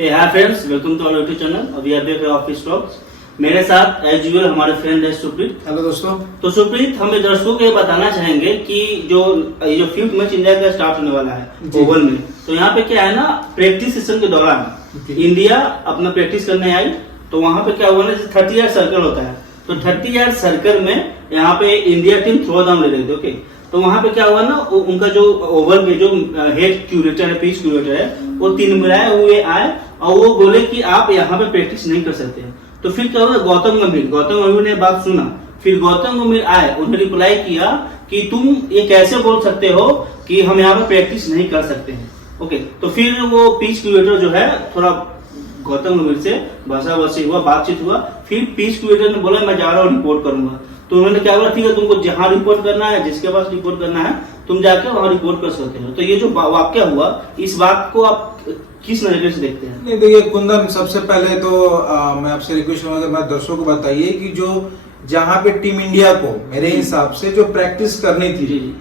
Hi friends, welcome to our YouTube channel. अभी आप देख रहे हैं ऑफिस टॉक्स। मेरे साथ एज यूजुअल हमारे फ्रेंड है सुप्रीत। हेलो दोस्तों। तो सुप्रीत, हमें दर्शकों को ये बताना चाहेंगे कि जो फिफ्थ मैच इंडिया का स्टार्ट होने वाला है ओवल में, तो यहाँ पे क्या है ना, प्रैक्टिस सेशन के दौरान इंडिया अपना प्रैक्टिस करने आई। तो वहाँ पे क्या हुआ ना, 30 यार्ड सर्कल होता है, तो 30 यार्ड सर्कल में यहाँ पे इंडिया टीम थ्रो डाउन ले रही थी। ओके, तो वहाँ पे क्या हुआ ना, उनका जो ओवल के जो हेड क्यूरेटर है, पिच क्यूरेटर है, वो 3 मिलाए हुए आए और वो बोले कि आप यहाँ पे प्रैक्टिस नहीं कर सकते। तो फिर क्या हुआ, गौतम गंभीर ने बात सुना। फिर गौतम गंभीर आए, उन्होंने रिप्लाई किया कि तुम ये कैसे बोल सकते हो कि हम यहाँ पे प्रैक्टिस नहीं कर सकते हैं। ओके, तो फिर वो पिच क्यूरेटर जो है, थोड़ा गौतम गंभीर से भाषाभाषी हुआ, बातचीत हुआ। फिर पिच क्यूरेटर ने बोला मैं जा रहा हूँ, रिपोर्ट करूंगा। तो उन्होंने क्या बोला, ठीक है, तुमको जहां रिपोर्ट करना है, जिसके पास रिपोर्ट करना है, तुम जाके वहां रिपोर्ट कर सकते हो। तो ये जो वाक्य हुआ, इस बात को आप किस नजरिए से देखते हैं? नहीं देखिए कुंदन, सबसे पहले तो मैं आपसे रिक्वेस्ट करूंगा, मैं दर्शकों को बताइए कि जो जहां पे टीम इंडिया को मेरे हिसाब से जो प्रैक्टिस करनी थी,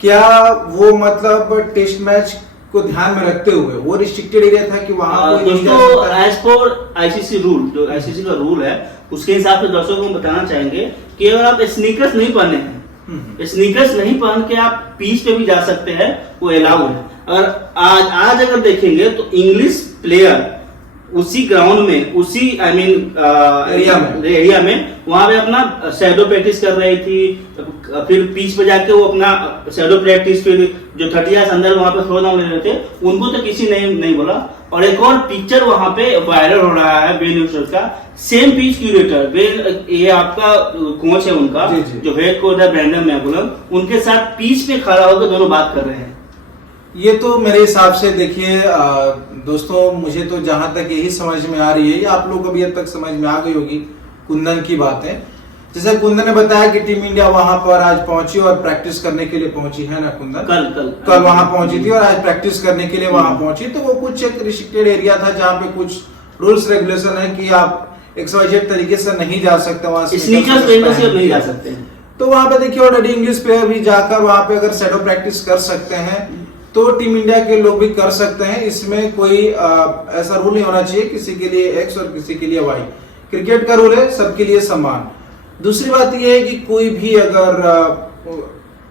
क्या वो मतलब टेस्ट मैच को ध्यान में रखते हुए वो रिस्ट्रिक्टेड एरिया था कि वहां दोस्तों, एज पर आईसीसी रूल, जो आईसीसी का रूल है, उसके हिसाब से दर्शकों को बताना चाहेंगे कि अगर आप स्नीकर्स नहीं पहने हैं, स्नीकर्स नहीं पहन के आप पिच पे भी जा सकते हैं, वो अलाउ है। और आज अगर देखेंगे तो इंग्लिश प्लेयर उसी ग्राउंड में, उसी एरिया में वहां पे अपना शैडो प्रैक्टिस कर रही थी। फिर पिच पे जाके वो अपना शैडो प्रैक्टिस, फिर जो 30 यार्ड अंदर वहां पे थ्रो डाउन ले रहे थे, उनको तो किसी ने नहीं बोला। और एक और पिक्चर वहां पे वायरल हो रहा है बेन न्यूज़ का, सेम पिच क्यूरेटर, ये आपका कोच है उनका, जो हेड कोच है ब्रैंडन मैकुलम, उनके साथ पिच पे खड़ा होकर दोनों बात कर रहे हैं। ये तो मेरे हिसाब से देखिए दोस्तों, मुझे तो जहां तक यही समझ में आ रही है, या आप लोग को भी अब तक समझ में आ गई होगी कुंदन की बातें। जैसे कुंदन ने बताया कि टीम इंडिया वहां पर आज पहुंची और प्रैक्टिस करने के लिए पहुंची है ना कुंदन, कल वहां पहुंची थी और आज प्रैक्टिस करने के लिए वहां पहुंची। तो वो कुछ एक रिस्ट्रिक्टेड एरिया था जहाँ पे कुछ रूल्स रेगुलेशन है कि आप XYZ तरीके से नहीं जा सकते वहां, नहीं जा सकते। तो वहां पे देखिए ऑलरेडी इंग्लिश प्लेयर भी जाकर वहां पे अगर शैडो प्रैक्टिस कर सकते हैं, तो टीम इंडिया के लोग भी कर सकते हैं। इसमें कोई ऐसा रूल नहीं होना चाहिए किसी के लिए X और किसी के लिए Y। क्रिकेट का रूल है, सबके लिए समान। दूसरी बात यह है कि कोई भी अगर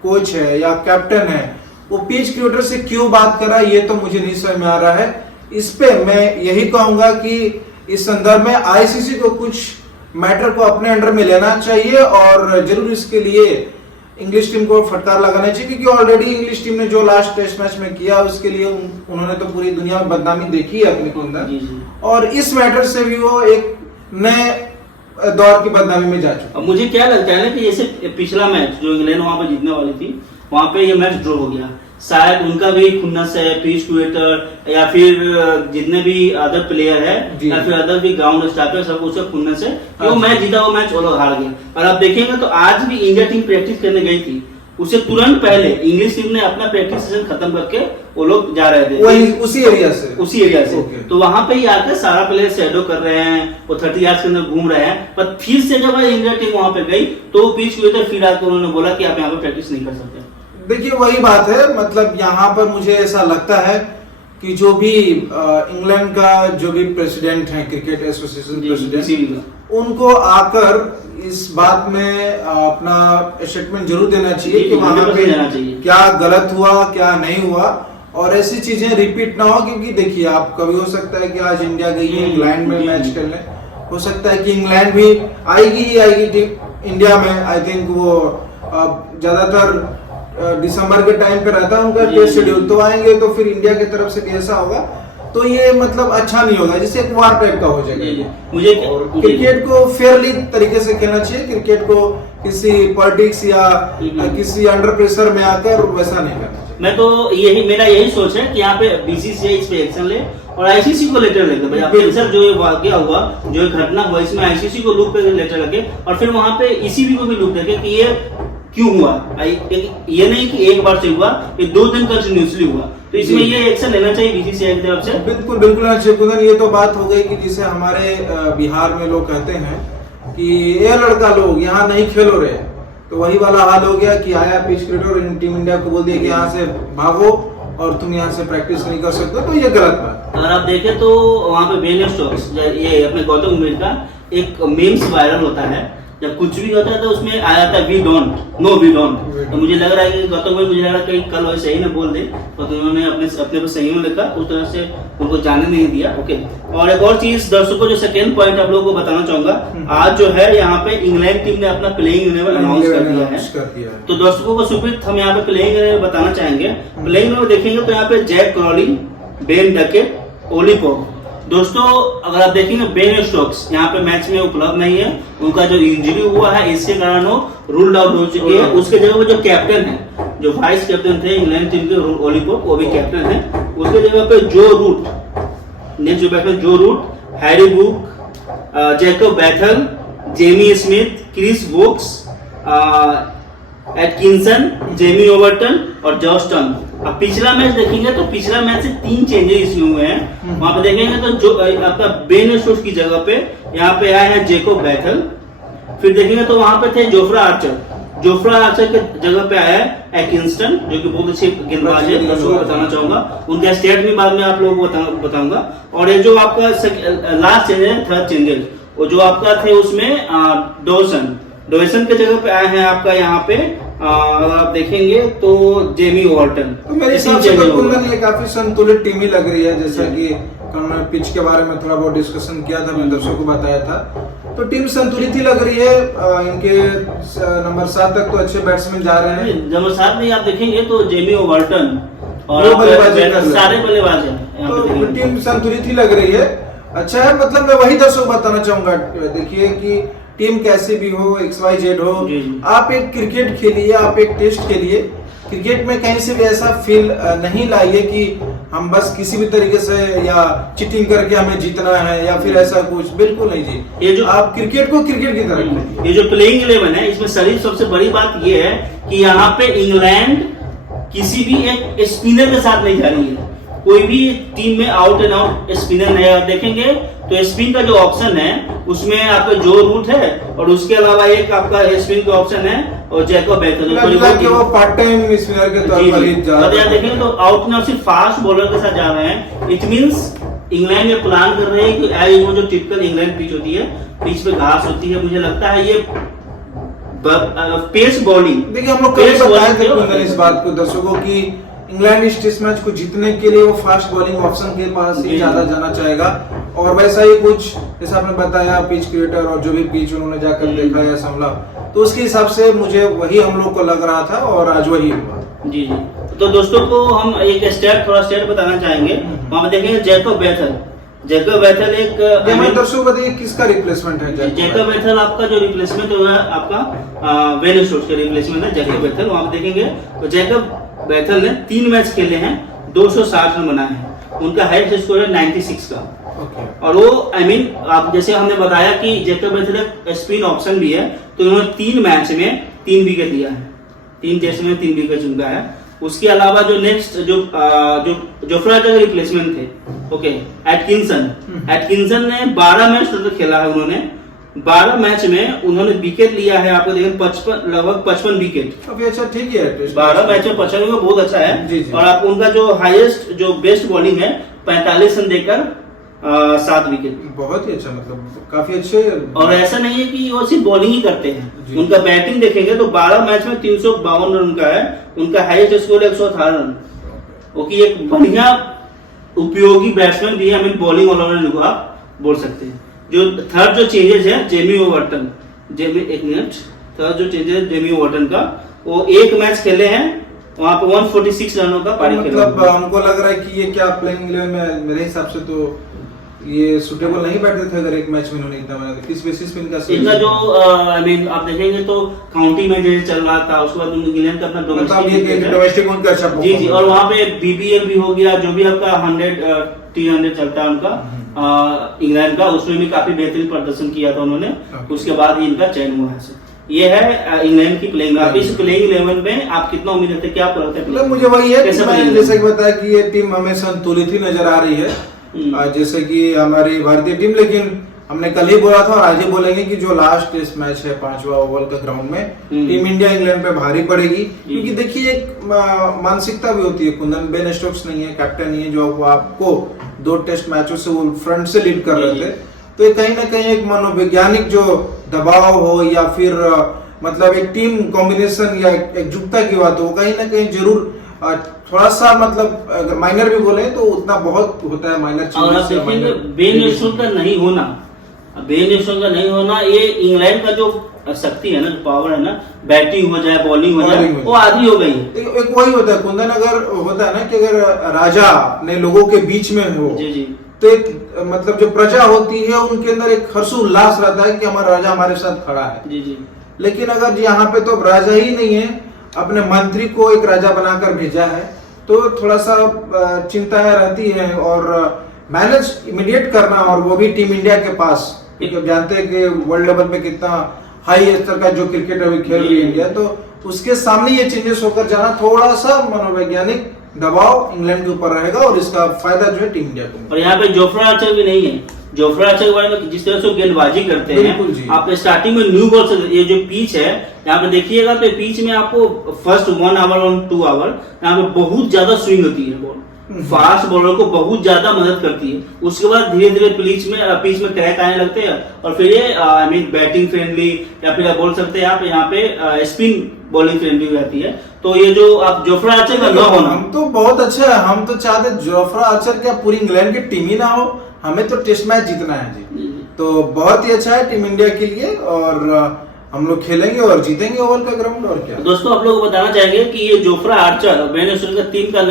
कोच है या कैप्टन है, वो पिच क्यूरेटर से क्यों बात कर रहा है, ये तो मुझे नहीं समझ में आ रहा है। इस पे मैं यही कहूंगा कि इस संदर्भ में आईसीसी को कुछ मैटर को अपने अंडर में लेना चाहिए और जरूर इसके लिए इंग्लिश टीम को फटकार लगाना चाहिए, क्योंकि ऑलरेडी इंग्लिश टीम ने जो लास्ट टेस्ट मैच में किया उसके लिए उन्होंने तो पूरी दुनिया में बदनामी देखी है अपने को अंदर, और इस मैटर से भी वो एक नए दौर की बदनामी में जा चुका। मुझे क्या लगता है ना कि जैसे पिछला मैच जो इंग्लैंड वहां पे जीतने वाली थी, वहां पे ये मैच ड्रॉ हो गया, शायद उनका भी खुन्नस है, पिच क्यूरेटर या फिर जितने भी अदर प्लेयर है या फिर अदर भी ग्राउंड स्टाफ है, सब उसका खुन्नस है कि वो मैच जीता, वो मैच वो लोग हार गए। और आप देखेंगे तो आज भी इंडिया टीम प्रैक्टिस करने गई थी, उससे तुरंत पहले इंग्लिश टीम ने अपना प्रैक्टिस सेशन खत्म करके वो लोग जा रहे थे वही उसी एरिया से। तो वहां पे ही आकर सारा प्लेयर शैडो कर रहे हैं, वो 30 यार्ड के अंदर घूम रहे हैं। पर फिर से जब इंडिया टीम वहां पे गई तो पिच क्यूरेटर फिर आकर उन्होंने बोला कि आप यहाँ पे प्रैक्टिस नहीं कर सकते। देखिए वही बात है, मतलब यहाँ पर मुझे ऐसा लगता है कि जो भी इंग्लैंड का जो भी प्रेसिडेंट है, क्रिकेट एसोसिएशन प्रेसिडेंट, उनको आकर इस बात में अपना स्टेटमेंट जरूर देना चाहिए कि वहां पे क्या गलत हुआ, क्या नहीं हुआ, और ऐसी चीजें रिपीट ना हो। क्योंकि देखिए, आप कभी हो सकता है कि आज इंडिया गई है इंग्लैंड में मैच खेलने, हो सकता है कि इंग्लैंड भी आएगी टीम इंडिया में। आई थिंक वो ज्यादातर दिसंबर के टाइम पे रहता है उनका टेस्ट शेड्यूल, तो आएंगे तो फिर इंडिया की तरफ से भी ऐसा होगा, तो ये मतलब अच्छा नहीं होगा, जिससे एक वार टाइप का हो जाएगा। मुझे क्रिकेट को फेयरली तरीके से खेलना चाहिए, क्रिकेट को किसी पॉलिटिक्स या किसी अंडर प्रेशर में आकर वैसा नहीं करना चाहिए। मैं तो मेरा यही सोच है कि यहाँ पे बीसीसीआई इस पे एक्शन ले और आईसीसी को लेटर लेकर भाई आपके सर जो ये वाकया हुआ, जो एक घटना हुआ, इसमें आईसीसी को लूप पे लेटर लगे और फिर वहां पे ईसीबी को भी लूप लगे कि ये क्यों हुआ। ये नहीं कि एक बार से हुआ, ये 2 दिन कंटिन्यूसली हुआ, तो इसमें ये एक्शन लेना चाहिए बीसीसीआई की तरफ से। बिल्कुल लेना चाहिए। ये तो बात हो गई कि जिसे हमारे बिहार में लोग कहते हैं कि ये लड़का लोग यहाँ नहीं खेलो रहे, तो वही वाला हाल हो गया कि आया पिच क्यूरेटर टीम इंडिया को बोल दिया कि यहाँ से भागो और तुम यहाँ से प्रैक्टिस नहीं कर सकते, तो ये गलत बात। अगर आप देखें तो वहाँ पे बेन स्टोक्स, ये अपने गौतम गंभीर का एक मीम्स वायरल होता है, जब कुछ भी होता है तो उसमें आ जाता है we don't, know we don't. तो मुझे लग रहा है कि गौतम गंभीर, मुझे लग रहा है कहीं कल वही सही ना बोल दे, तो उन्होंने अपने को सही में लिखा, उस तरह से उनको जाने नहीं दिया। ओके, और एक और चीज दर्शकों, जो सेकेंड पॉइंट आप लोगों को बताना चाहूंगा, आज जो है यहाँ पे इंग्लैंड टीम ने अपना प्लेइंग 11 अनाउंस कर दिया है। तो दर्शकों को सुप्रीत हम यहाँ पे प्लेइंग 11 बताना चाहेंगे। प्लेइंग 11 देखेंगे तो यहाँ पे Jack Crawley, Ben Duckett, Ollie Pope. दोस्तों अगर आप देखेंगे बेन स्टोक्स यहाँ पे मैच में उपलब्ध नहीं है, उनका जो इंजरी हुआ है इसके कारण वो रूल्ड आउट हो चुकी है। उसके जगह वो जो कैप्टन है, जो वाइस कैप्टन थे इंग्लैंड टीम के, ओली पोप, वो भी कैप्टन है। उसके जगह पे जो रूट, नेक्स्ट जो batsman Joe Root, Harry Brook, Jacob Bethell, Jamie Smith, Chris Woakes, Atkinson, Jamie Overton और जॉस टर्न। अब पिछला मैच देखेंगे तो पिछला मैच से 3 चेंजेस इसमें हुए हैं। वहां पे देखेंगे तो जो आपका बेन स्टोक्स की जगह पे यहाँ पे आए हैं जैकब बैथल। फिर देखेंगे तो वहां पे थे जोफ्रा आर्चर के जगह पे आया है एटकिंसन, जो कि बहुत अच्छे गेंदबाज है, उसको बताना चाहूंगा। उनका स्टेट भी बाद में आप लोगों को बताऊंगा। और ये जो आपका लास्ट चेंज है, थर्ड चेंजेस, वो जो आपका थे उसमें डोसन के जगह पे आए हैं आपका यहाँ पे, अगर आप देखेंगे तो जेमी ओवर्टन। तो मेरे हिसाब से कुंदन ये काफी संतुलित टीम ही लग रही है, जैसा कि हमने पिच के बारे में थोड़ा बहुत डिस्कशन किया था, मैं दर्शकों को बताया था, तो टीम संतुलित ही लग रही है। इनके नंबर 7 तक तो अच्छे बैट्समैन जा रहे हैं। नंबर 7 में आप देखेंगे तो जेमी ओवर्टन और सारे बल्लेबाज हैं, तो टीम संतुलित ही लग रही है। अच्छा है, मतलब मैं वही दर्शकों को बताना चाहूंगा, देखिए कि टीम कैसी भी हो, XYZ हो, आप एक क्रिकेट खेलिए, आप एक टेस्ट खेलिए, क्रिकेट में कहीं से भी ऐसा फील नहीं लाइए कि हम बस किसी भी तरीके से या चीटिंग करके हमें जीतना है या फिर ऐसा कुछ, बिल्कुल नहीं जी। ये जो आप क्रिकेट को क्रिकेट की तरह खेलिए। ये जो प्लेइंग 11 है, इसमें शरीफ सबसे बड़ी बात ये है कि यहाँ पे इंग्लैंड किसी भी एक स्पिनर के साथ नहीं जा रही है। कोई भी टीम में आउट एंड आउट स्पिनर नहीं। आप देखेंगे तो स्पिन का जो ऑप्शन है उसमें आपका जो रूट है और उसके अलावा एक आपका स्पिन का ऑप्शन है और जैकब बैथल, वो पार्ट टाइम स्पिनर के तौर पर ही जा रहे हैं। देखेंगे तो आउट एंड सिर्फ फास्ट बॉलर के साथ जा रहे हैं। इट मींस इंग्लैंड ये प्लान कर रहे हैं कि एज वो जो टिपिकल इंग्लैंड पिच होती है, पिच पे घास होती है, मुझे लगता है ये पेस बॉलिंग। देखिए हम लोग कल बताए थे इस बात को दर्शकों की इंग्लैंड इस टेस्ट मैच को जीतने के लिए वो फास्ट बॉलिंग ऑप्शन के पास ही ज्यादा जाना चाहेगा। और वैसा ही कुछ जैसा आपने बताया पिच क्रिएटर और जो भी पिच उन्होंने जाकर देखा या संभला, तो उसके हिसाब से मुझे वही हम लोग को लग रहा था और आज वही हुआ। जी जी। तो दोस्तों को हम एक थोड़ा स्टेट बताना चाहेंगे। वहाँ पे देखेंगे जैकब बैथल एक दर्शकों बताइए किसका रिप्लेसमेंट है? जैकब बैथल आपका जो रिप्लेसमेंट है आपका बेन स्टोक्स का रिप्लेसमेंट है जैकब बैथल। वहाँ पे देखेंगे तो जैकब बैथल ने 3 मैच खेले हैं, 260 रन बनाए हैं, उनका हाईएस्ट स्कोर है 96 का। और वो आप जैसे हमने बताया कि जैकब बैथल एक स्पिन ऑप्शन भी है, तो उन्होंने 3 मैच में 3 विकेट लिया है, 3 टेस्ट में 3 विकेट चुका है। उसके अलावा जो नेक्स्ट जो जोफ्रा के रिप्लेसमेंट थे, ओके, एटकिंसन ने 12 मैच टोटल खेला है। उन्होंने 12 मैच में उन्होंने विकेट लिया है, आपको देखें लगभग 55 विकेट। काफी अच्छा, ठीक है, 12 मैच में 55 विकेट बहुत अच्छा है। जी, जी। और आप उनका जो हाईएस्ट जो बेस्ट बॉलिंग है 45 रन देकर 7 विकेट, बहुत ही अच्छा, मतलब काफी अच्छे। और ऐसा नहीं है कि वो सिर्फ बॉलिंग ही करते हैं, उनका बैटिंग देखेंगे तो 12 मैच में 352 रन का है, उनका हाईएस्ट स्कोर 118 रन। ओके, एक बढ़िया उपयोगी बैट्समैन भी है, बॉलिंग ऑलराउंडर आप बोल सकते हैं। जो थर्ड जो चेंजेस है जेमी ओवर्टन, थर्ड जो चेंजेस जेमी ओवर्टन का, वो 1 मैच खेले हैं, वहां पे 146 रनों का पारी खेला। मतलब हमको लग रहा है कि ये क्या प्लेइंग 11 में मेरे हिसाब से तो ये सुटेबल नहीं बैठते थे अगर एक मैच में इन्होंने इतना बनाया। किस बेसिस पे इनका जो आप देखेंगे तो काउंटी में जैसे चल रहा था, उसके बाद इंग्लैंड का अपना डोमेस्टिक उनका अच्छा जी जी। और वहाँ पे BBL भी हो गया, जो भी आपका 100 चलता है उनका इंग्लैंड का, उसमें भी काफी बेहतरीन प्रदर्शन किया था उन्होंने। उसके बाद ही इनका चयन हुआ है। ये है इंग्लैंड की प्लेइंग। आप इस प्लेइंग 11 में आप कितना उम्मीद रखते हैं, क्या आपको लगता है? मतलब मुझे वही है कि मैंने जैसे बताया कि ये टीम हमें संतुलित ही नजर आ रही है, जैसे कि हमारी भारतीय टीम, लेकिन हमने कल ही बोला था और आज ही बोलेंगे कि जो लास्ट टेस्ट मैच है 5वां ओवल का ग्राउंड में, टीम इंडिया इंग्लैंड पे भारी पड़ेगी। क्योंकि देखिए एक मानसिकता भी होती है, कुंदन बेन स्टोक्स नहीं है, कैप्टन नहीं है, जो आपको 2 टेस्ट मैचों से वो फ्रंट से लीड कर रहे थे। तो ये कहीं ना कहीं एक मनोवैज्ञानिक जो दबाव हो या फिर मतलब एक टीम कॉम्बिनेशन या एकजुटता की बात हो, कहीं ना कहीं जरूर थोड़ा सा मतलब अगर माइनर भी बोले तो उतना बहुत होता है माइनर और आप देखेंगे बेन स्टोक्स का नहीं होना, बेन स्टोक्स का नहीं होना, ये इंग्लैंड का जो शक्ति है ना, जो पावर है ना, बैटिंग हो जाए बॉलिंग हो जाए, वो आधी हो गई है। एक वही होता है कुंदन, अगर होता है ना कि अगर राजा अपने लोगों के बीच में हो, जी जी, तो एक मतलब जो प्रजा होती है उनके अंदर एक हर्षोल्लास रहता है कि हमारा राजा हमारे साथ खड़ा है। जी जी। लेकिन अगर यहाँ पे तो राजा ही नहीं है, अपने मंत्री को एक राजा बनाकर भेजा है, तो थोड़ा सा चिंताएं रहती है और मैनेज इमीडिएट करना, और वो भी टीम इंडिया के पास, क्योंकि जानते हैं कि वर्ल्ड लेवल पे कितना हाई स्तर का जो क्रिकेट अभी खेल रही है इंडिया, तो उसके सामने ये चेंजेस होकर जाना थोड़ा सा मनोवैज्ञानिक दबाव इंग्लैंड के ऊपर रहेगा और इसका फायदा जो है टीम इंडिया को। और यहाँ पे जोफ्रा आर्चर भी नहीं है। जोफ्रा आर्चर के बारे में जिस तरह से गेंदबाजी करते हैं, आप स्टार्टिंग में न्यू बॉल से, ये जो पिच है यहाँ पे देखिएगा, तो पिच में आपको फर्स्ट 1 आवर और 2 आवर यहाँ पे बहुत ज्यादा स्विंग होती है बॉल, फास्ट बॉलर को बहुत ज्यादा मदद करती है। उसके बाद धीरे धीरे पिच में क्रैक आने लगते हैं और फिर ये आई मीन बैटिंग फ्रेंडली, या फिर आप बोल सकते हैं आप यहाँ पे स्पिन बॉलिंग फ्रेंडली रहती है। तो ये जो आप जोफ्रा आर्चर का न होना, हम तो बहुत अच्छा है, हम तो चाहते जोफ्रा आर्चर क्या पूरी इंग्लैंड की टीम ही ना हो, हमें तो टेस्ट मैच जीतना है जी। तो बहुत ही अच्छा है टीम इंडिया के लिए, और हम लोग खेलेंगे और जीतेंगे ओवल का ग्राउंड। और क्या दोस्तों, आप लोगों को बताना चाहेंगे कि ये जोफ्रा आर्चर और बेन स्टोक्स का टीम का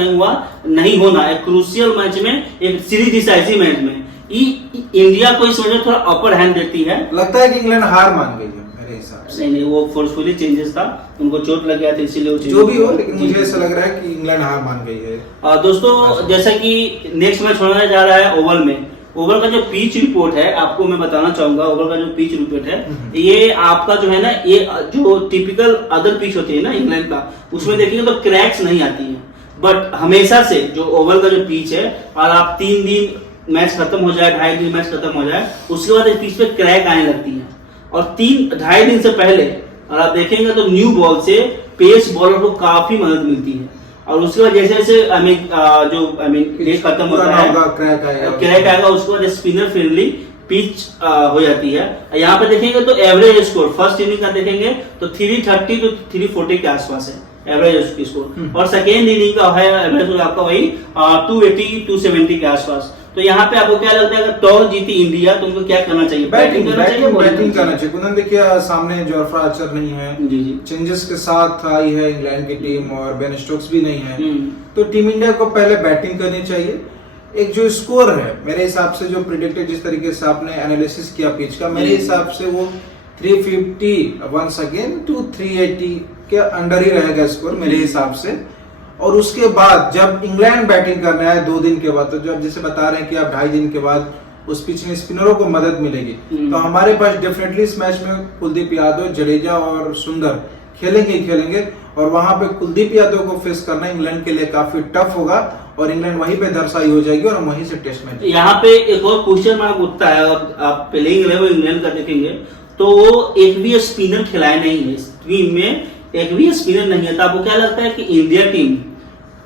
नहीं होना एक क्रूशियल मैच में, एक सीरीज डिसाइसिव मैच में इंडिया को इस वजह थोड़ा अपर हैंड देती है। लगता है कि इंग्लैंड हार मान गई है मेरे हिसाब से। नहीं, वो फोर्सफुली चेंजेस था, उनको चोट लग गया था इसीलिए जो भी हो, लेकिन मुझे ऐसा लग रहा है कि इंग्लैंड हार मान गई है। दोस्तों, जैसा कि नेक्स्ट मैच होने जा रहा है ओवल में, ओवर का जो पिच रिपोर्ट है आपको मैं बताना चाहूंगा। ओवर का जो पिच रिपोर्ट है, ये आपका जो है ना, ये जो टिपिकल अदर पिच होती है ना इंग्लैंड का, उसमें देखिए तो क्रैक्स नहीं आती है। बट हमेशा से जो ओवर का जो पिच है, और आप 3 दिन मैच खत्म हो जाए, 2.5 दिन मैच खत्म हो जाए, उसके बाद इस पिच पे क्रैक आने लगती है। और 2.5 दिन से पहले और आप देखेंगे तो न्यू बॉल से पेस बॉलर को काफी मदद मिलती है। और उसके बाद जैसे जैसे डेज खत्म होता है, क्रैक आएगा, उसके बाद स्पिनर फ्रेंडली पिच हो जाती है। यहाँ पे देखेंगे तो एवरेज स्कोर फर्स्ट इनिंग का देखेंगे तो 330 to 340 के आसपास है एवरेज स्कोर, और सेकेंड इनिंग का है एवरेज आपका वही 280 270 के आसपास। तो यहाँ पे आपको क्या लगता है, अगर टॉस जीती इंडिया तो उनको क्या करना चाहिए? बैटिंग करना चाहिए। कुंदन देखिए, सामने जोफ्रा आर्चर नहीं है, चेंजेस के साथ आई है इंग्लैंड की टीम, और बेन स्टोक्स भी नहीं है, तो टीम इंडिया को पहले बैटिंग करनी चाहिए। एक जो स्कोर है मेरे हिसाब से, जो प्रिडिक्टेड जिस तरीके से आपने एनालिसिस किया पिच का, मेरे हिसाब से वो 350 वंस अगेन टू 380 के अंडर ही रहेगा स्कोर मेरे हिसाब से। और उसके बाद जब इंग्लैंड बैटिंग करना है 2 दिन के बाद, तो जब जैसे बता रहे हैं कि आप 2.5 दिन के बाद उस पिच में स्पिनरों को मदद मिलेगी, तो हमारे पास डेफिनेटली इस मैच में कुलदीप यादव, जडेजा और सुंदर खेलेंगे, और वहां पे कुलदीप यादव को फेस करना इंग्लैंड के लिए काफी टफ होगा, और इंग्लैंड वहीं पे दरसाई हो जाएगी और वहीं से टेस्ट मैच। यहाँ पे एक और क्वेश्चन मार्क उठता है, आप प्लेइंग 11 इंग्लैंड का देखेंगे तो वो एक भी स्पिनर खिलाए नहीं है, टीम में एक भी स्पिनर नहीं है। तो आपको क्या लगता है कि इंडिया टीम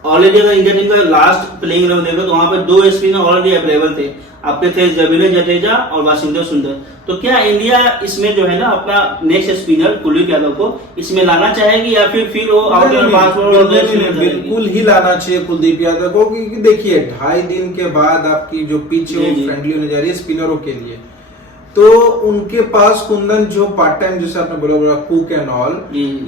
ऑलरेडी, अगर इंडिया टीम का लास्ट प्लेइंग 11 देखो तो वहां पे 2 स्पिनर ऑलरेडी अवेलेबल थे, आपके थे रवींद्र जडेजा और वाशिंगटन सुंदर। तो क्या इंडिया इसमें जो है ना अपना नेक्स्ट स्पिनर कुलदीप यादव को इसमें लाना चाहेगी, या फिर वो बिल्कुल ही लाना चाहिए कुलदीप यादव को, क्योंकि देखिए 2.5 दिन के बाद आपकी जो पिच है वो फ्रेंडली होने जा रही है स्पिनरों के लिए, तो उनके पास कुंदन जो पार्ट टाइम जैसे आपने बोला कुक एंड ऑल,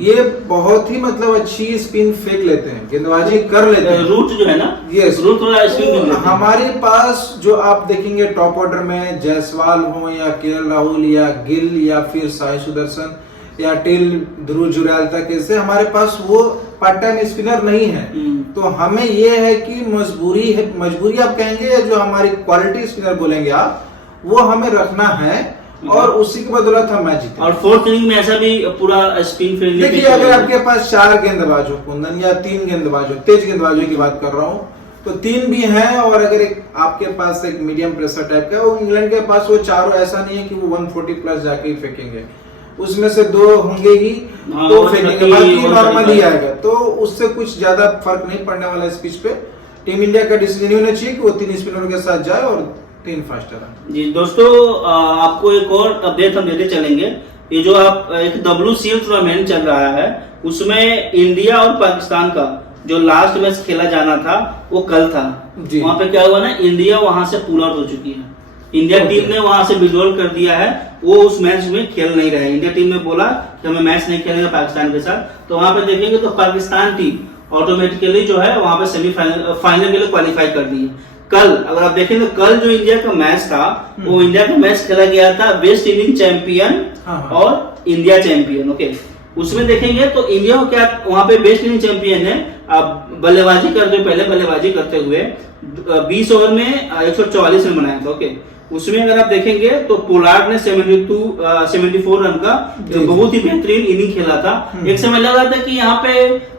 ये बहुत ही मतलब अच्छी स्पिन फेंक लेते हैं, गेंदबाजी कर लेते हैं, रूट जो है ना, यस रूट थोड़ा स्पिन। तो हमारे पास जो आप देखेंगे टॉप ऑर्डर में जायसवाल हो या केएल राहुल या गिल या फिर साई सुदर्शन या टिल ध्रुव जुरैल तक, ऐसे हमारे पास वो पार्ट टाइम स्पिनर नहीं है। तो हमें ये है कि मजबूरी आप कहेंगे, या जो हमारी क्वालिटी स्पिनर बोलेंगे आप, वो हमें रखना है, और उसी की बदौलत हम मैच जीते। और 4th इनिंग में ऐसा भी पूरा स्पिन फ्रेंडली। देखिए, अगर आपके पास 4 गेंदबाज हो कुंदन, या 3 गेंदबाज हो, तेज गेंदबाजों की बात कर रहा हूँ, तो 3 भी हैं, और अगर एक आपके पास एक मीडियम प्रेशर टाइप का, वो इंग्लैंड के पास वो चारों ऐसा नहीं है कि वो 140 प्लस जाके ही फेंकेंगे, उसमें से 2 होंगे ही तो फेंकेंगे, बाकी नॉर्मल ही आएगा, तो उससे कुछ ज्यादा फर्क नहीं पड़ने वाला इस पिच पे। टीम इंडिया का डिसीजन होना चाहिए कि वो 3 स्पिनर के साथ जाए और 3 फास्टर। जी दोस्तों, आपको एक और अपडेट हम देते चलेंगे। ये जो आप एक WCL टूर्नामेंट चल रहा है, उसमें इंडिया और पाकिस्तान का जो लास्ट मैच खेला जाना था वो कल था। वहां पे क्या हुआ ना, इंडिया वहां से पुल आउट हो चुकी है। इंडिया टीम ने वहां से विड्रॉल कर दिया है, वो उस मैच में खेल नहीं रहे। इंडिया टीम ने बोला कि हमें मैच नहीं खेलेंगे पाकिस्तान के साथ। तो वहां पे देखेंगे तो पाकिस्तान टीम ऑटोमेटिकली जो है वहां पे सेमीफाइनल फाइनल के लिए क्वालिफाई कर दी है। कल अगर आप देखें तो कल जो इंडिया का मैच था, वो इंडिया का मैच खेला गया था वेस्ट इंडीज चैंपियन और इंडिया चैंपियन। ओके, उसमें देखेंगे तो इंडिया को क्या वहां पे वेस्ट इंडीज चैंपियन है, बल्लेबाजी करते हुए, पहले बल्लेबाजी करते हुए 20 ओवर में 144 रन बनाया था। ओके, उसमें अगर आप देखेंगे तो पोलार्ड ने 74 रन का बहुत ही बेहतरीन इनिंग खेला था। एक समय लग रहा था कि यहाँ पे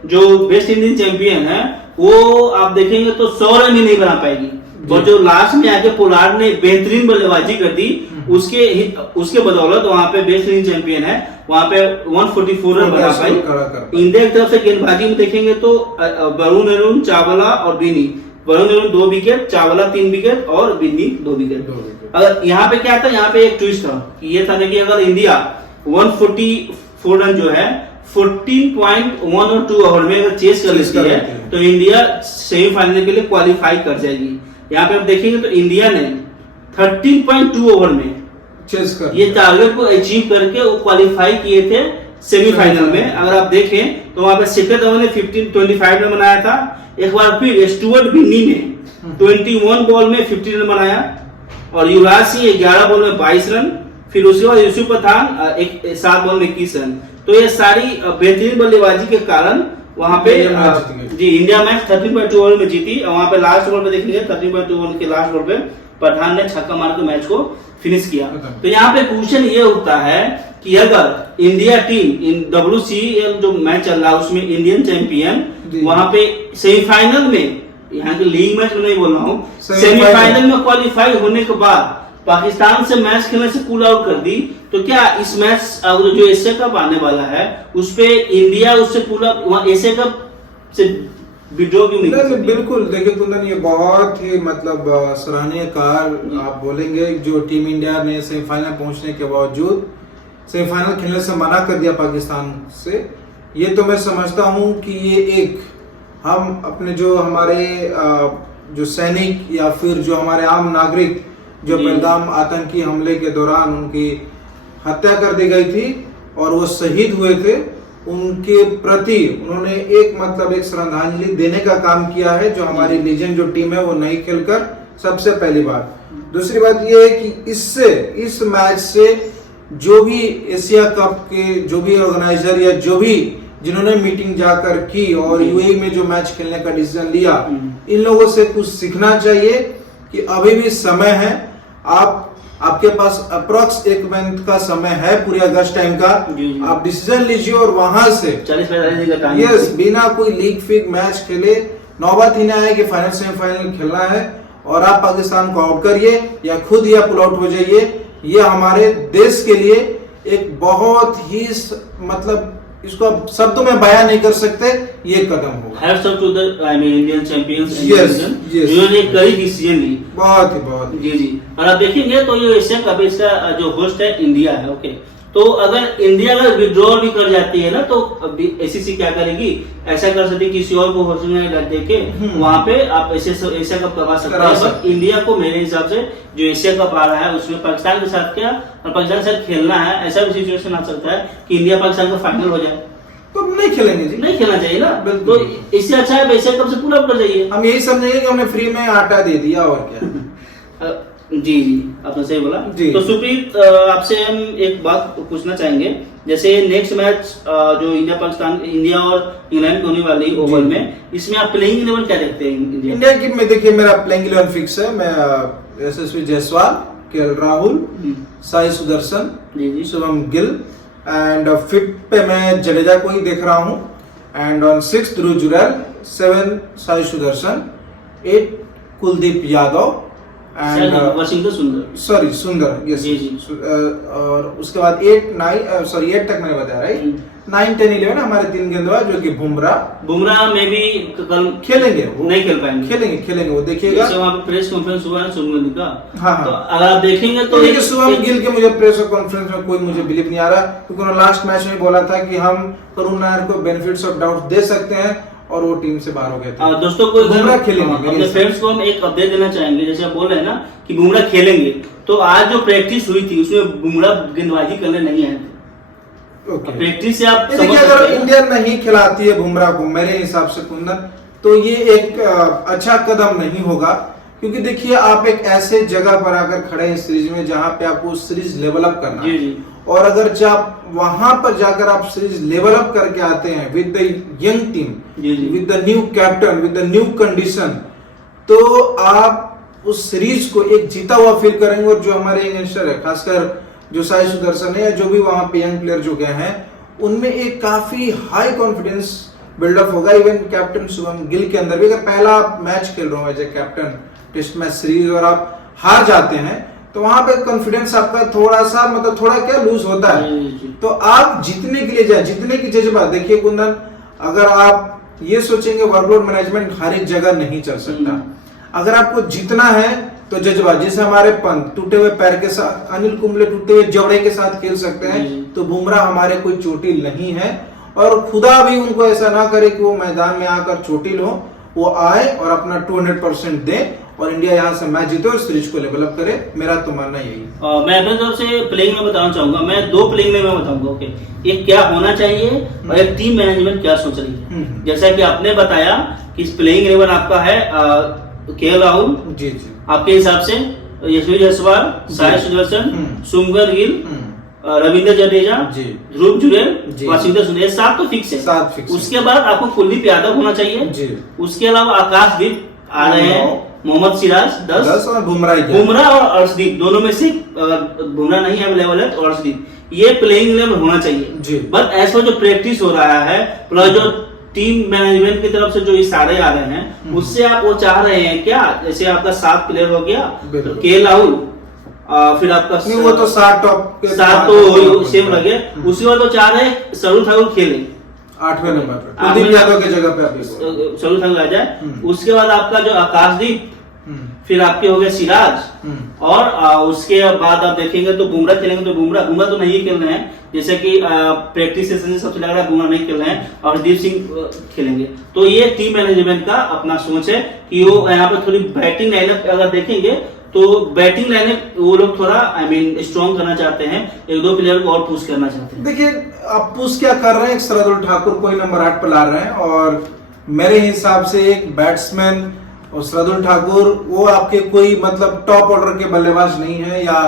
जो वेस्ट इंडीज चैंपियन है वो आप देखेंगे तो 100 रन ही नहीं बना पाएगी, और जो लास्ट में आके पोलार्ड ने बेहतरीन बल्लेबाजी कर दी, उसके बदौलत वहां पे वेस्ट इंडीज चैंपियन है, वहां पे 144 रन बना पाई। इंडिया की तरफ से गेंदबाजी में देखेंगे तो वरुण चावला और बिनी, वरुण 2 विकेट, चावला 3 विकेट और बिन्नी 2 विकेट। अगर यहाँ पे क्या था, यहाँ पे एक ट्विस्ट था कि ये था कि अगर इंडिया 144 रन जो है 14.1 और 2 ओवर में अगर चेस कर लेती है तो इंडिया सेमीफाइनल के लिए क्वालिफाई कर जाएगी। यहाँ पे आप देखेंगे तो इंडिया ने 13.2 ओवर में चेस कर ये टारगेट को अचीव करके वो क्वालिफाई किए थे सेमीफाइनल में। अगर आप देखें तो वहां पे सेकंड ओवर में 25 रन बनाया था। एक बार फिर स्टुअर्ट बिन्नी ने 21 बॉल में 50 रन बनाया, और युवराज सिंह 11 बॉल में 22 रन, फिर उसके बाद यूसुफ पठान 7 बॉल में 21 रन। तो ये सारी बेहतरीन बल्लेबाजी के कारण वहां पे जी इंडिया मैच 13.2 ओवर में जीती। वहां पे लास्ट ओवर पे देखेंगे 13.2 ओवर के लास्ट ओवर पे पठान ने छक्का मार के मैच को फिनिश किया। तो यहाँ पे क्वेश्चन ये होता है कि अगर इंडिया टीम इन WCL जो मैच चल रहा है उसमें इंडियन चैंपियन वहां पे सेमीफाइनल में, यहाँ के लीग मैच में नहीं बोल रहा हूँ, सेमीफाइनल में क्वालिफाई होने के बाद पाकिस्तान से मैच खेलने से पुल आउट कर दी, तो क्या इस मैच जो एशिया कप आने वाला है उस पे इंडिया उससे पुल आउट, वहां एशिया कप से विड्रॉ क्यों नहीं? बिल्कुल, देखिए कुंदन, ये बहुत ही मतलब सराहनीय कार्य आप बोलेंगे। जो टीम इंडिया ने सेमीफाइनल पहुंचने के बावजूद सेमीफाइनल खेलने से मना कर दिया पाकिस्तान से, ये तो मैं समझता हूं कि ये एक हम अपने जो हमारे जो सैनिक या फिर जो हमारे आम नागरिक जो पहलगाम आतंकी हमले के दौरान उनकी हत्या कर दी गई थी और वो शहीद हुए थे, उनके प्रति उन्होंने एक श्रद्धांजलि देने का काम किया है। जो हमारी लीजेंड जो टीम है वो नहीं खेलकर, सबसे पहली बात। दूसरी बात ये है कि इस मैच से जो भी एशिया कप के जो भी ऑर्गेनाइजर या जो भी जिन्होंने मीटिंग जाकर की और यूएई में जो मैच खेलने का डिसीजन लिया, इन लोगों से कुछ सीखना चाहिए कि अभी भी समय है। आपके पास अप्रोक्स 1 मंथ का समय है पूरे अगस्त टाइम का, आप डिसीजन लीजिए और वहां से 40-45 दिन का टाइम, यस, बिना कोई लीग फिग मैच खेले नौबत ही ना आए कि फाइनल सेमीफाइनल खेलना है और आप पाकिस्तान को आउट करिए या खुद या पुल आउट हो जाइए। ये हमारे देश के लिए एक बहुत ही मतलब इसको शब्दों में बयान नहीं कर सकते, ये कदम होगा। Hats off to the Indian champions, जिन्होंने एक कड़ी डिसीजन ली, बहुत जी। और आप देखेंगे तो ये एशिया कप इसका जो होस्ट है इंडिया है। ओके, तो अगर इंडिया अगर विड्रॉल भी कर जाती है ना तो ACC क्या करेगी, ऐसा कर सकती है किसी और को होस्ट में देके वहां पे आप एशिया कप करवा सकते हैं। बट इंडिया को मेरे हिसाब से जो एशिया कप आ रहा है उसमें पाकिस्तान के साथ क्या और पाकिस्तान के साथ खेलना है, ऐसा भी सिचुएशन आ सकता है कि इंडिया पाकिस्तान का फाइनल हो जाए तो नहीं खेलेंगे जी, नहीं खेलना चाहिए ना। तो इससे अच्छा है एशिया कप से पूरा कर जाइए। हम यही समझेंगे कि हमने फ्री में आटा दे दिया और क्या। जी आपने सही बोला। तो सुप्रीत, आपसे हम एक बात पूछना चाहेंगे, जैसे नेक्स्ट मैच जो इंडिया और इंग्लैंड की होने वाली ओवल में, इसमें आप प्लेइंग 11 क्या देखते हैं इंडिया की में? देखिए मेरा प्लेइंग 11 फिक्स है। मैं Yashasvi Jaiswal, KL Rahul, Sai Sudarshan, Shubman Gill, and 5th पे मैं जडेजा को ही देख रहा हूँ, and on 6th Dhruv Jurel, 7 Sai Sudarshan, 8 Kuldeep Yadav and Washington Sundar, sorry Sundar, yes जी, जी। और उसके बाद 8 तक मैंने बताया, राइट। 9, 10, 11 हमारे 3 गेंदबाज जो कि बुमराह में भी कल खेलेंगे, वो नहीं खेल पाएंगे, खेलेंगे वो देखिएगा। जैसे वहाँ पे प्रेस कॉन्फ्रेंस हुआ है शुभमन गिल का, हाँ, तो अगर आप देखेंगे तो देखिए शुभमन गिल के मुझे प्रेस कॉन्फ्रेंस में कोई मुझे बिलीव नहीं आ रहा, क्योंकि उन्होंने लास्ट मैच में बोला था कि हम करुण नायर को बेनिफिट्स ऑफ डाउट दे सकते हैं, और वो टीम से बाहर हो गए थे। दोस्तों को बुमराह खेलेंगे, अपने फ्रेंड्स को हम एक अपडेट देना चाहेंगे, जैसे आप बोल रहे हैं ना कि बुमराह खेलेंगे, तो आज जो प्रैक्टिस हुई थी उसमें बुमराह गेंदबाजी करने नहीं आए थे। प्रैक्टिस से आप देखिए अगर इंडिया नहीं खिलाती है बुमराह को, मेरे हिसाब से कुंदन, तो ये एक अच्छा कदम नहीं होगा, क्योंकि देखिए आप एक ऐसे जगह पर आकर खड़े हैं सीरीज में जहां पे आपको सीरीज लेवल अप करना है, और अगर जब वहां पर जाकर आप सीरीज लेवल अप करके आते हैं with the young team, with the new captain, with the new condition, तो आप उस सीरीज को एक जीता हुआ फील करेंगे। और जो हमारे यंगस्टर है, खासकर जो साई सुदर्शन है, जो भी वहां पे यंग प्लेयर जो गए हैं, उनमें एक काफी हाई कॉन्फिडेंस बिल्डअप होगा। इवन कैप्टन शुभमन गिल के अंदर भी, अगर पहला मैच खेल रहे हो as a captain test match series और आप हार जाते हैं, तो वहां पे कॉन्फिडेंस आपका थोड़ा सा मतलब थोड़ा क्या लूज होता है। तो आप जीतने के लिए जाए, जीतने की जज्बा। देखिए कुंदन, अगर आप ये सोचेंगे वर्कलोड मैनेजमेंट हर एक जगह नहीं चल सकता, अगर आपको जीतना है तो जज्बा, जैसे हमारे पंत टूटे हुए पैर के साथ, अनिल कुंबले टूटे हुए जबड़े के साथ खेल सकते हैं, तो बुमराह हमारे कोई चोटिल नहीं है, और खुदा भी उनको ऐसा ना करे कि वो मैदान में आकर चोटिल हो, वो आए और अपना 200% दे और इंडिया यहाँ से मैच जीते और सीरीज को लेवल अप करे। मेरा तो मानना यही। मैं अपने तरफ से प्लेइंग में बताना चाहूंगा, मैं 2 प्लेइंग में मैं बताऊंगा, ओके, एक क्या होना चाहिए और एक टीम मैनेजमेंट क्या सोच रही है। जैसा कि आपने बताया कि प्लेइंग 11 आपका है केएल राहुल, जी जी, आपके हिसाब से यशस्वी जायसवाल, साई सुदर्शन, शुभमन गिल, रविंद्र जडेजा, ध्रुव जुरेल, वशिंगटन सुंदर, 7 तो फिक्स है। 7 फिक्स। उसके बाद आपको कुलदीप यादव होना चाहिए जी। उसके अलावा आकाशदीप आ रहे हैं, मोहम्मद सिराज 10 और बुमराह और अर्शदीप, दोनों में से बुमराह नहीं अवेलेबल है तो अर्शदीप, ये प्लेइंग लेवल होना चाहिए। बट ऐसा जो प्रैक्टिस हो रहा है प्लस जो टीम मैनेजमेंट की तरफ से जो इशारे आ रहे हैं, उससे आप वो चाह रहे हैं क्या, जैसे आपका 7 प्लेयर हो गया, तो केएल राहुल, फिर आपका नहीं, वो तो 7 तो सेम लगे, उसके बाद वो चाह रहे हैं सरुण ठाकुर खेले 8वें नंबर पर, कुलदीप यादव के जगह पे सरुण ठाकुर आ जाए। उसके बाद आपका जो आकाशदीप, फिर आपके हो गए सिराज, और उसके बाद आप देखेंगे तो बुमराह खेलेंगे, तो बुमराह तो नहीं खेल रहे हैं, जैसे कि प्रैक्टिस सेशन से सबसे लग रहा है बुमराह नहीं खेल रहे हैं, और हरदीप सिंह खेलेंगे। तो ये टीम मैनेजमेंट का अपना सोच है कि वो यहाँ पे थोड़ी बैटिंग लाइनअप अगर देखेंगे तो बैटिंग लाइनअप वो लोग थोड़ा स्ट्रॉन्ग करना चाहते हैं, 1-2 प्लेयर को और पुश करना चाहते हैं। देखिए आप पुश क्या कर रहे हैं, सरदुल ठाकुर को ही नंबर 8 पर ला रहे हैं, और मेरे हिसाब से एक बैट्समैन और सरदुल ठाकुर वो आपके कोई मतलब टॉप ऑर्डर के बल्लेबाज नहीं है, या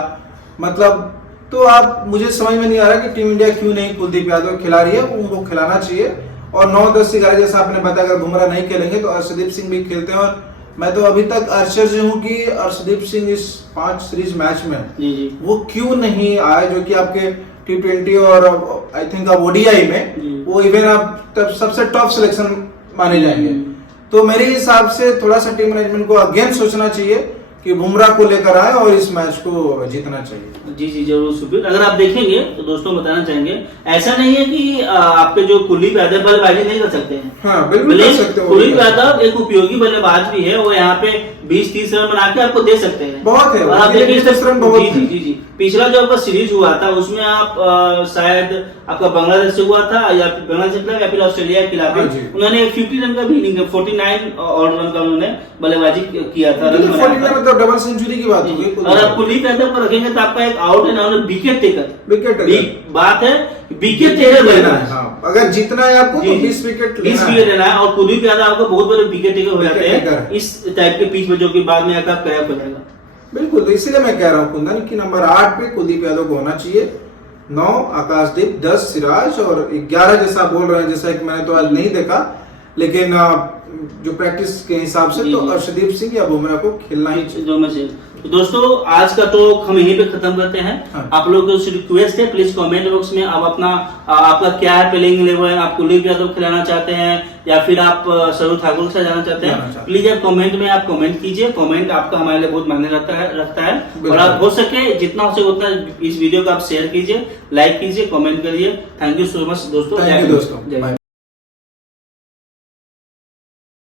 मतलब, तो आप मुझे समझ में नहीं आ रहा कि टीम इंडिया क्यों नहीं कुलदीप यादव खिला रही है, उनको खिलाना चाहिए। और 9, 10, 11 जैसा आपने बताया, अगर बुमराह नहीं खेलेंगे तो अर्शदीप सिंह भी खेलते हैं, और मैं तो अभी तक आश्चर्य हूं कि अर्शदीप सिंह इस 5 सीरीज मैच में वो क्यों नहीं आए, जो कि आपके T20 और आई थिंक अब ODI में वो इवन आप सबसे टॉप सिलेक्शन माने जाएंगे। तो मेरे हिसाब से थोड़ा सा टीम मैनेजमेंट को अगेन सोचना चाहिए कि बुमराह को लेकर आए और इस मैच को जीतना चाहिए। जी जरूर सुबीर, अगर आप देखेंगे तो दोस्तों बताना चाहेंगे, ऐसा नहीं है कि आपके जो कुलदीप यादव बल्लेबाजी नहीं कर सकते हैं। हाँ, बिल्कुल कर सकते हैं। कुलदीप यादव एक उपयोगी बल्लेबाज भी है, वो यहाँ पे 20-30 रन बना के आपको दे सकते हैं, बहुत है। आप देखिए जी पिछला जो आपका सीरीज हुआ था उसमें आप शायद आपका बांग्लादेश से हुआ था, या बांग्लादेश खिलाफ या फिर ऑस्ट्रेलिया के खिलाफ, उन्होंने 50 रन का भी इनिंग, 49 और रन का उन्होंने बल्लेबाजी किया था, रन बनाया था। मतलब डबल सेंचुरी की बात होगी। और आप कुलदीप यादव को रखेंगे तो आपका एक आउट है ना, विकेट टेकर बात है, विकेट टेकर लेना है। अगर जीतना है आपको तो 20 विकेट लेना है, और कुलदीप यादव आपको बहुत बड़े विकेट टेकर हो जाते हैं इस टाइप के पिच में, जो कि बाद में आकर क्रैक हो जाएगा। बिल्कुल, तो इसीलिए मैं कह रहा हूँ कुंदन कि नंबर 8 पे कुलदीप यादव को होना चाहिए, 9 आकाशदीप, 10 सिराज, और 11 जैसा बोल रहे हैं, जैसा कि मैंने तो आज नहीं देखा, लेकिन जो प्रैक्टिस के हिसाब से जी, तो जी। अर्शदीप सिंह या बुमराह को खेलना ही चाहिए। जो में से तो दोस्तों आज का टॉक हम यहीं पे खत्म करते हैं। हाँ। आप लोगों को रिक्वेस्ट है, प्लीज कमेंट बॉक्स में आप अपना आपका क्या है प्लेइंग 11, आप कुलदीप यादव खिलाना चाहते हैं या फिर आप सरू ठाकुर के साथ जाना चाहते जाना हैं, चाहते प्लीज आप कमेंट में आप कमेंट कीजिए। कमेंट आपका हमारे लिए बहुत मायने रखता है और आप हो सके जितना हो सके उतना इस वीडियो को आप शेयर कीजिए, लाइक कीजिए, कमेंट करिए। थैंक यू सो मच दोस्तों। थैंक यू दोस्तों, जय हिंद। बाय।